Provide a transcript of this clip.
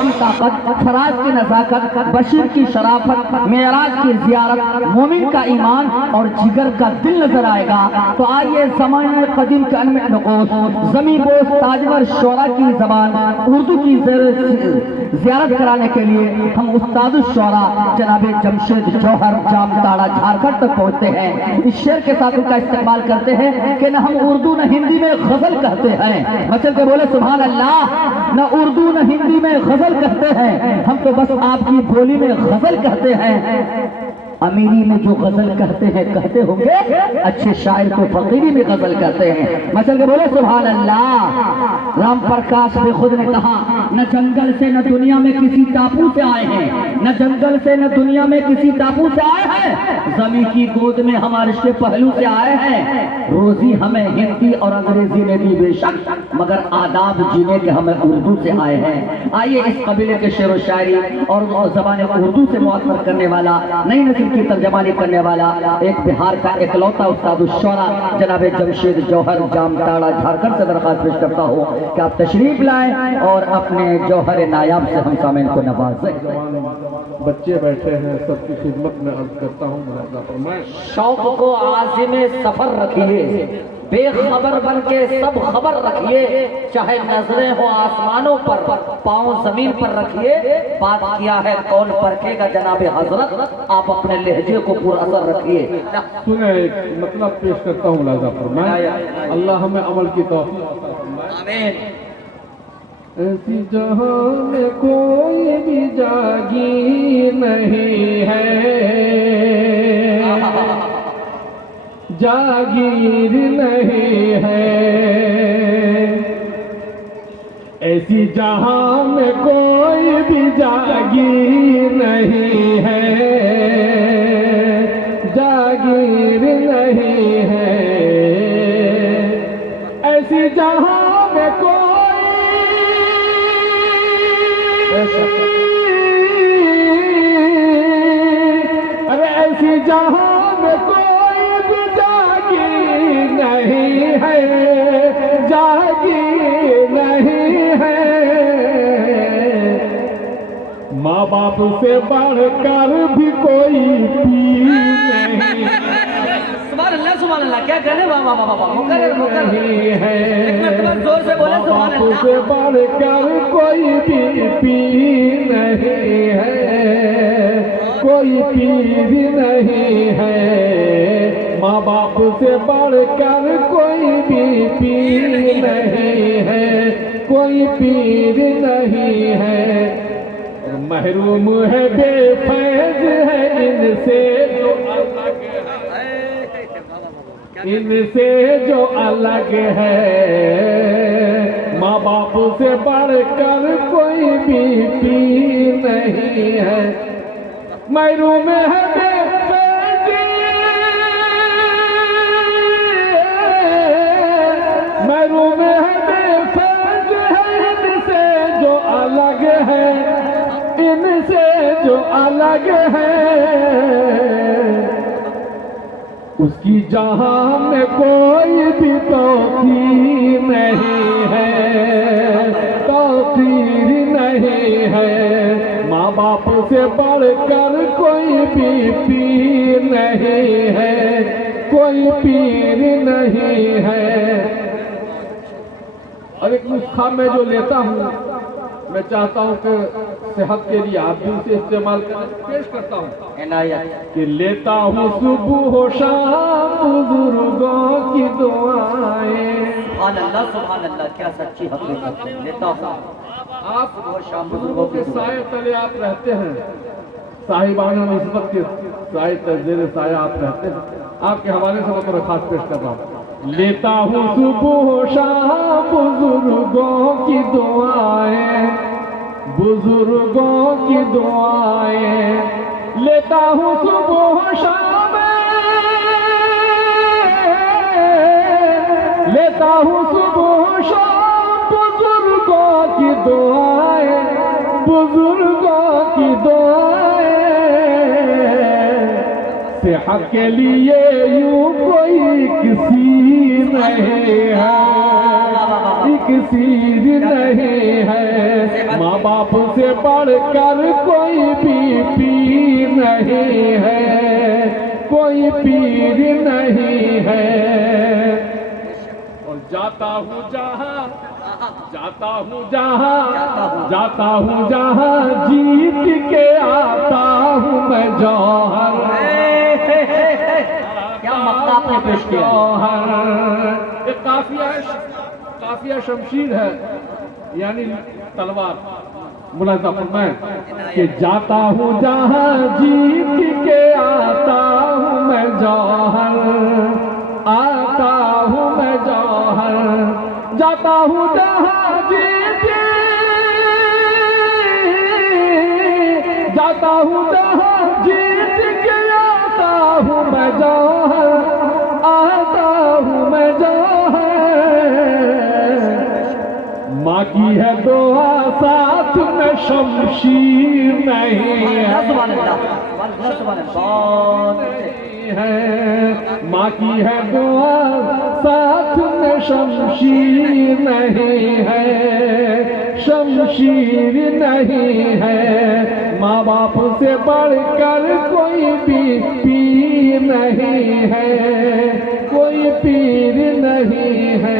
की ताकत, फराज की नज़ाकत, बशीर की शराफत, मेराज की ज़ियारत, मोमिन का ईमान और जिगर का दिल नजर आएगा। तो आइए ज़माने कदीम के अनमे नकोश ज़मी बोस ताजवर शोरा की ज़बान उर्दू की ज़ियारत कराने के लिए हम उस्ताद शोरा जनाब जमशेद जौहर जामताड़ा झारखंड तक पहुँचते हैं। इस शेर के साथ उनका इस्तेमाल करते हैं कि न हम उर्दू न हिंदी में गजल कहते हैं, मचल के बोले सुभान अल्लाह। न उर्दू न हिंदी में गजल कहते हैं, हम तो बस आपकी बोली में गजल कहते हैं। अमीरी में जो गजल कहते हैं कहते होंगे, अच्छे शायर को फकीरी में गजल कहते हैं। मचल के बोले सुभान अल्लाह। राम प्रकाश ने खुद ने कहा, न जंगल से न दुनिया में किसी टापू से आए हैं, न जंगल से न दुनिया में किसी टापू से आए हैं, जमीन की गोद में हमारे रिश्ते पहलू से आए हैं। रोजी हमें हिंदी और अंग्रेजी ने दी बेशक, मगर आदाब जीने के हमें उर्दू से आए हैं। आइए इस कबीले के शेर व शायरी और जबान उर्दू से मुअत्तर करने वाला, नई नस्ल की तर्जमानी करने वाला एक बिहार का इकलौता उस्ताद शोरा जनाब जमशेद जौहर जामताड़ा झारखंड से दरख्वास्त पेश करता हूँ कि आप तशरीफ लाएं और अपने जौहर नायाब से हम सामीन को नवाजें। बच्चे बैठे हैं, सबकी खिदमत में अर्ज करता हूँ, शौक को आज़िम सफर रखिए, बेखबर बन के सब खबर रखिए, चाहे नजरें हो आसमानों पर, पाँव जमीन पर रखिए। बात किया है कौन परखेगा जनाबे हजरत, आप अपने लहजे को पूरा असर रखिए। सुने एक मतलब पेश करता हूँ लाजा फरमाए, अल्लाह हमें अमल की तौफीक आमीन। ऐसी जहां में कोई भी जागी नहीं है, जागीर नहीं है। ऐसी जहां में कोई भी जागीर नहीं है, जागीर नहीं है। ऐसी जहां में कोई अरे ऐसी जहां में कोई भी जागीर नहीं है, जागीर नहीं है। माँ बाप से बढ़कर भी कोई पीर नहीं सुभान अल्लाह। क्या करे बाबा बाबा नहीं है। जोर से बोले सुभान अल्लाह। से बढ़कर कोई भी पीर नहीं है, कोई पीर नहीं है। माँ बाप से बढ़कर कोई भी पीर नहीं है, कोई पीर नहीं है। महरूम है, बेफैज है इनसे जो अलग है, इनसे जो अलग है। माँ बाप से बढ़कर कोई भी पीर नहीं है। महरूम है, बेफैज, महरूम है, बेफैज है इनसे जो अलग है, इनसे जो अलग है। उसकी जहां में कोई भी तौकीर नहीं है, तौकीर नहीं है। माँ बाप से बढ़कर कोई भी पीर नहीं है, कोई पीर नहीं है। और एक नुस्खा मैं जो लेता हूँ, मैं चाहता हूँ कि सेहत के लिए आप भी उसे इस्तेमाल करें। पेश करता हूँ इनायत। कि लेता हूँ सुबह हो शाम बुजुर्गों की दुआएं। सुभान अल्लाह, क्या सच्ची हकीकत है। लेता हूँ आप सुबह शाम बुजुर्गों के साए तले आप रहते हैं, साहिबाना निस्बत के साए तले साया आप रहते हैं। आपके हवाले से मैं तो खास पेश कर रहा हूँ। लेता हूँ सुबह हो शाम बुजुर्गों की दुआएं, बुजुर्गों की दुआएं। लेता हूँ सुबह हो शाम, लेता हूँ सुबह हो शाम बुजुर्गों की दुआएं, बुजुर्गों की दुआएं। सेहत के लिए यूं कोई किसी नहीं है, किसी नहीं है। माँ बाप से बढ़कर कोई भी पीर नहीं है, कोई पीर नहीं है। और जाता हूँ जहाँ, जाता हूँ जहाँ, जाता हूँ जहाँ जीत के आता हूँ मैं जौहर। क्या मक्का आपने पेश किया। ये काफिया शमशीर है, यानी तलवार। मुलाजा फरमाएं कि जाता हूँ जहाँ जीत के आता हूँ मैं जौहर, आता हूँ मैं जौहर। जाता हूँ जहाँ जीत, जाता हूँ जहाँ जीत के आता हूँ मैं जौहर, आता हूँ मैं जौहर। माँ की है दुआ साथ में शमशीर नहीं है, माँ की है दुआ साथ में शमशीर नहीं है, शमशीर नहीं है। माँ बाप से बढ़कर कोई भी पीर नहीं है, कोई पीर नहीं है।